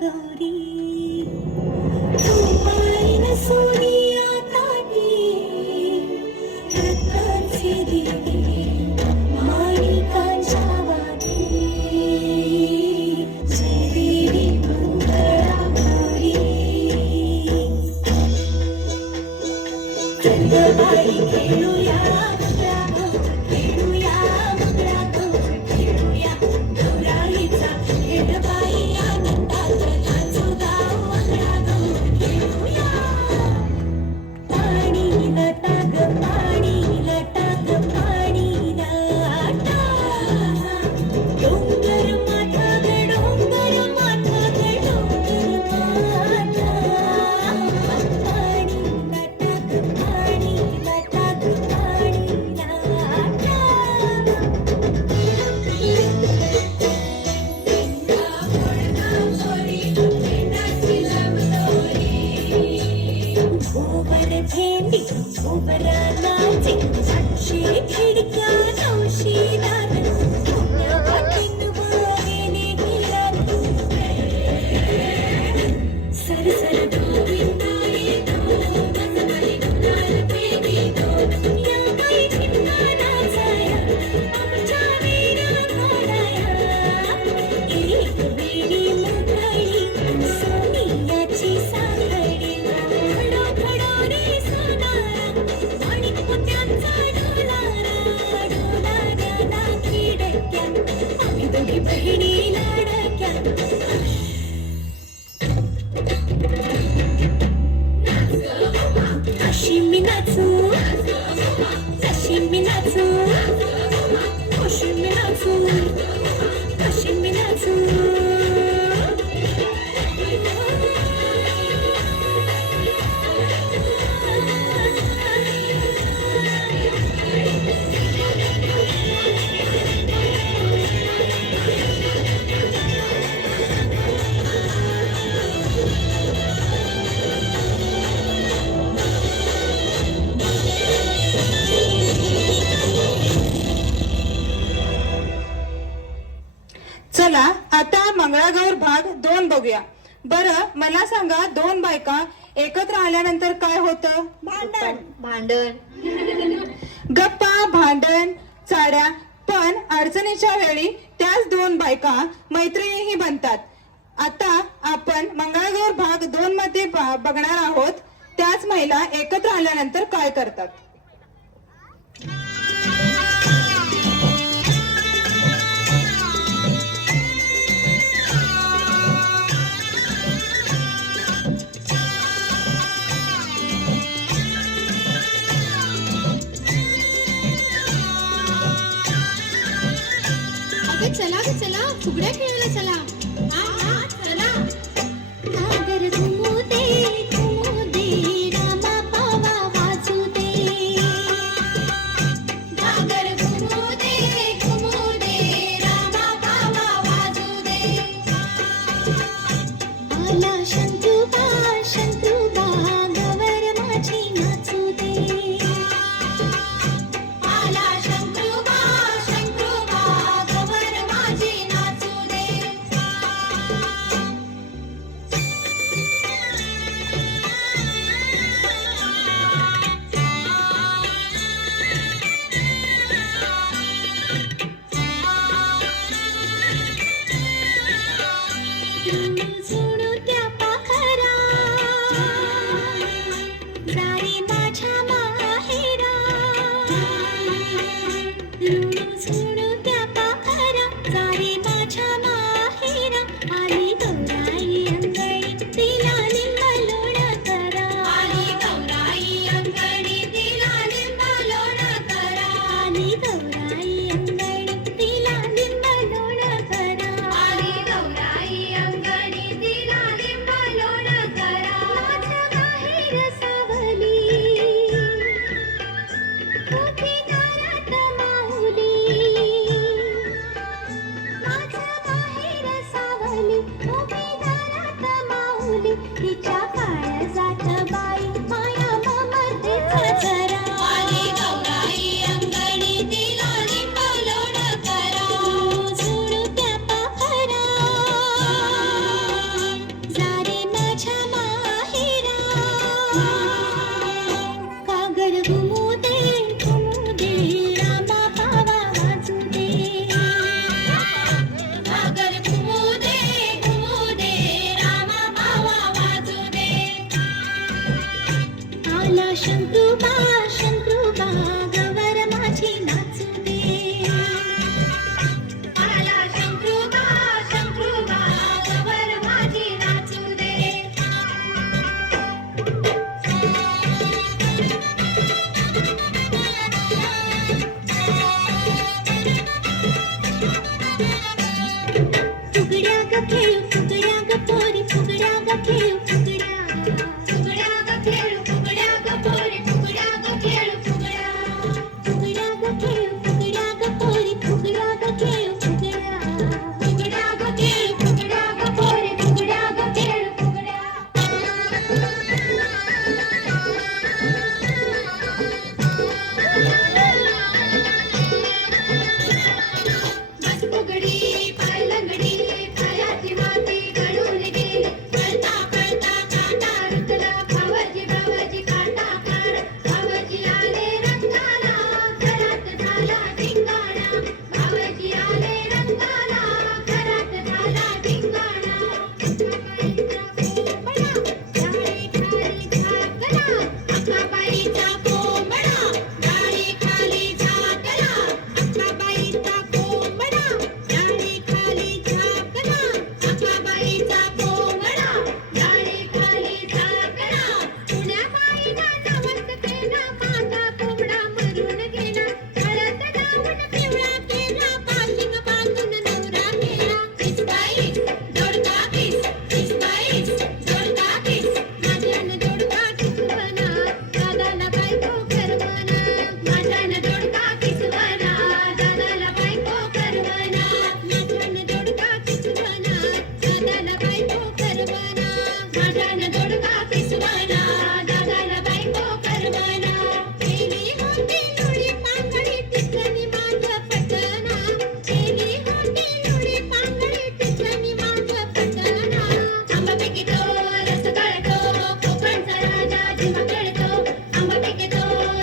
गौरी तू पाहिन सोनिया ताटी रत्नाचे दिवे माणिकांच्या वाटी जय देवी मंगळा गौरी चंद्रबाई खेळूया चला आता मंगळागौर भाग 2 बघूया. बरं मला सांगा, 2 बायका एकत्र आल्यानंतर काय होतं? भांडण गप्पा, भांडण, चाड्या. पण अडचणीच्या वेळी त्याच 2 बायका मैत्रिणीही बनतात. आता आपण मंगळागौर भाग 2 मध्ये बघणार आहोत. त्याच महिला एकत्र आल्यानंतर काय करतात. चला ग चला, फुगड्या खेळायला चला. हा चला. सागर घुमू दे रामा पावा वाजू दे. सागर घुमू दे रामा पावा वाजू दे. आला शंतुबा गवर माझी नाचू दे. आला शंतुबा गवर माझी नाचू दे. सोनू त्या पाखरा शंकरूबा शंकरूबा गवर माझी नाचू दे मला शंकरूबा शंकरूबा गवर माझी नाचू दे फुगड्या ग खेळू फुगड्या ग पोरी फुगड्या ग खेळू फुगड्या फुगड्या ग खेळू फुगड्या ग पोरी फुगड्या ग खेळू फुगड्या फुगड्या ग खेळू फुगड्या ग पोरी फुगड्या ग खेळू फुगड्या फुगड्या ग खेळू फुगड्या ग पोरी फुगड्या ग खेळू फुगड्या बस फुगडी पाय लंगडी पायाची माती गळून गेली कळता कळता काटा रुतला भावाजी भावाजी काटा कार भावाजी आले रंगाला घरात झाला धिंगाणा भावाजी आले रंगाला घरात झाला धिंगाणा अक्काबाईचा कोंबडा डाळी खाली झाकला अक्काबाईचा कोंबडा डाळी खाली झाकला अक्काबाईचा कोंबडा डाळी खाली झाकला पुण्याबाईला नवस केला माझा कोंबडा मरून गेला हळद लावून पिवळा केला पाशिंग बांधून नवरा केला किसबाईस दोडका किस किसबाईस दोडका किस माझ्यानं दोडका किसवना दादाला बायको करवना माझ्यानं दोडका किसवना दादाला बायको करवना माझ्यानं दोडका किसवना दादाला बायको करवना माझ्यानं दोडका किसवना दादाला बायको करवना केली होती लोळी पांगडी टिकली माझं पटना केली होती लोळी पांगडी टिकली माझं पटना आंबा पिकितो रस गळतो कोकणचा राजा जिमा गळतो आंबा पिकितो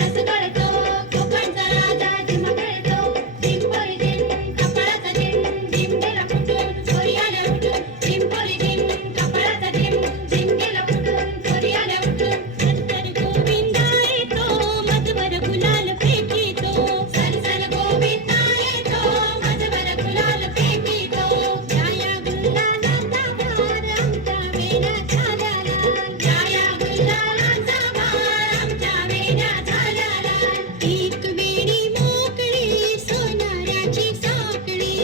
रस गळतो कोकणचा राजा जिमा गळतो डिंपोरी डिंग कपाळाचा डिंग डिंग गेला फुटून चोरी आल्या उठून डिंपोरी डिंग कपाळाचा डिंग डिंग गेला फुटून चोरी आल्या उठून सरसर गोविंदा येतो मधवर गुलाल फेकितो सरसर गोविंदा येतो मधवर गुलाल फेकितो जाया गुलालाचा भार आमच्या वेण्या झाला लाल जाया गुलालाचा भार आमच्या वेण्या झाला लाल एक वेणी मोकळी सोनाराची साखळी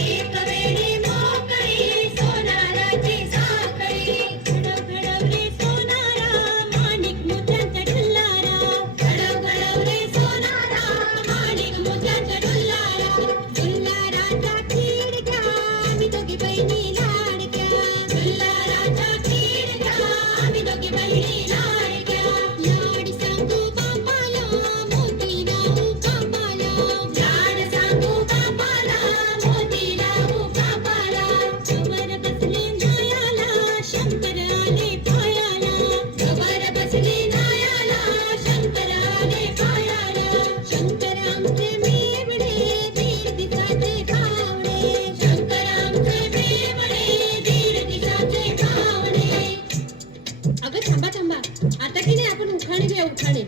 एक वेणी मोकळी सोनाराची साखळी घडव घडव रे सोनारा माणिक मोत्यांचा डुल्लारा घडव घडव रे सोनारा माणिक मोत्यांचा डुल्लारा डुल्लाराचा खीर घ्या आम्ही दोघी बहिणी लाडक्या डुल्लाराचा खीर घ्या आम्ही दोघी बहिणी लाडक्या लाड सांगू बापाला मोती लावू बापाला लाड सांगू बापाला मोती लावू बापाला गवर बसले नायाला शंकर आले पायाला गवर बसले नायाला शंकर आले पायाला शंकर आमचे मेवणे दीड दिसाचे खावणे शंकर आमचे मेवणे दीड दिसाचे खावणे अगं थांबा थांबा आता की नाही आपण उखाणे घ्या उखाणे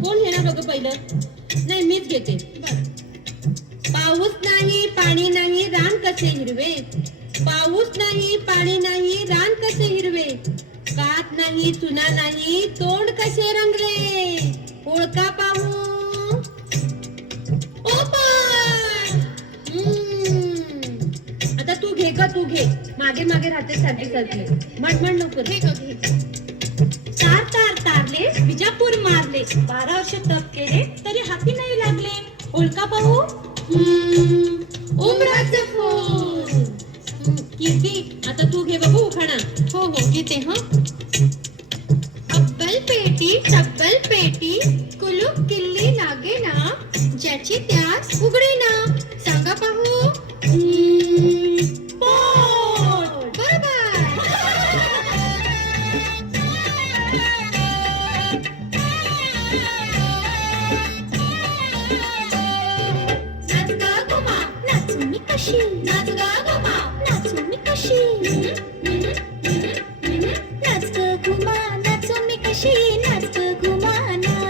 कोण घेणार बघ पहिलं नाही मीच घेते पाऊस नाही पाणी नाही रान कसे हिरवे पाऊस नाही पाणी नाही रान कसे हिरवे कात नाही चुना नाही तोंड कसे रंगले ओळखा पाहू पोपट आता तू घे ग तू घे मागे मागे राहते सारखी सारखी म्हण म्हण लवकर घे ग घे तार तार तारले विजापूर मारले 12 वर्ष तप केले तरी हाती नाही लागले ओळखा पाहू उमराचं फूल कीर्ती आता तू घे बघू उखाणा हो हो घेते हा अब्बल पेटी कुलूप किल्ली लागे ना ज्याची त्यास उघडे ना सांगा पाहू पोट बरोबर नाच गा घुमा नाचू मी कशी नाच ग घुमा नाचू मी कशी नाच ग घुमा नाच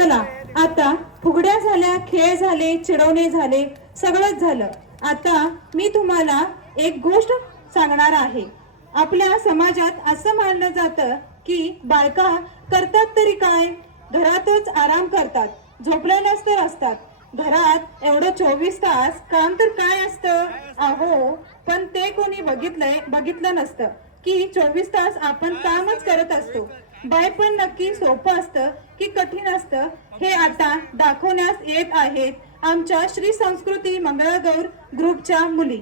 चला आता फुगड्या झाल्या, खेळ झाले, चिडवणे झाले, सगळंच झालं. आता मी तुम्हाला एक गोष्ट सांगणार आहे. आपल्या समाजात असं मानलं जातं की बायका करतात तरी काय, घरातच आराम करतात, झोपलेल्याच तर असतात. घरात एवढं 24 तास काम तर काय असतं अहो. पण ते कोणी बघितलं नसतं की 24 तास आपण कामच करत असतो. बायपण नक्की सोपं असतं की कठीण असतं हे आता दाखवण्यास येत आहेत आमच्या श्री संस्कृती मंगळागौर ग्रुपच्या मुली.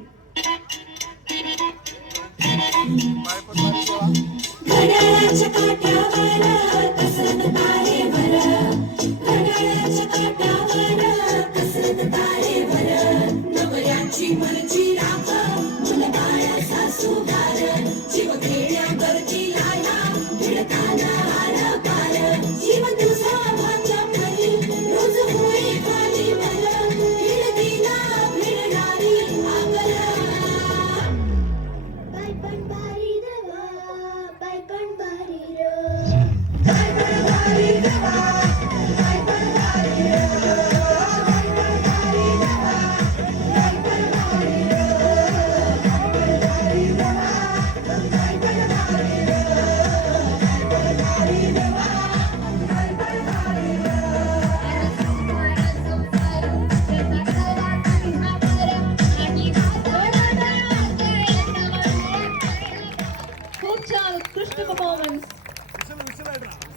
घड्याळाच्या काट्यावर कसरत तारेवर, घड्याळाच्या काट्यावर कसरत तारेवर, नवऱ्याची मर्जी राख मुलबाळ सासूगार, जीव घेण्यावरती लाया भिडताना हार पार, जीव तुझा भाच्या परी रोज होई खाली वर, भिडतीला भिडणारी आगर. बाय पण भारी देवा, बाय पण भारी र, बाय पण भारी देवा, बाय पण भारी र, बाय पण भारी देवा, बाय पण भारी र, बाय पण भारी देवा, बाय पण भारी र, बाय पण भारी देवा, बाय पण भारी खूप छान उत्कृष्ट परफॉर्मन्स.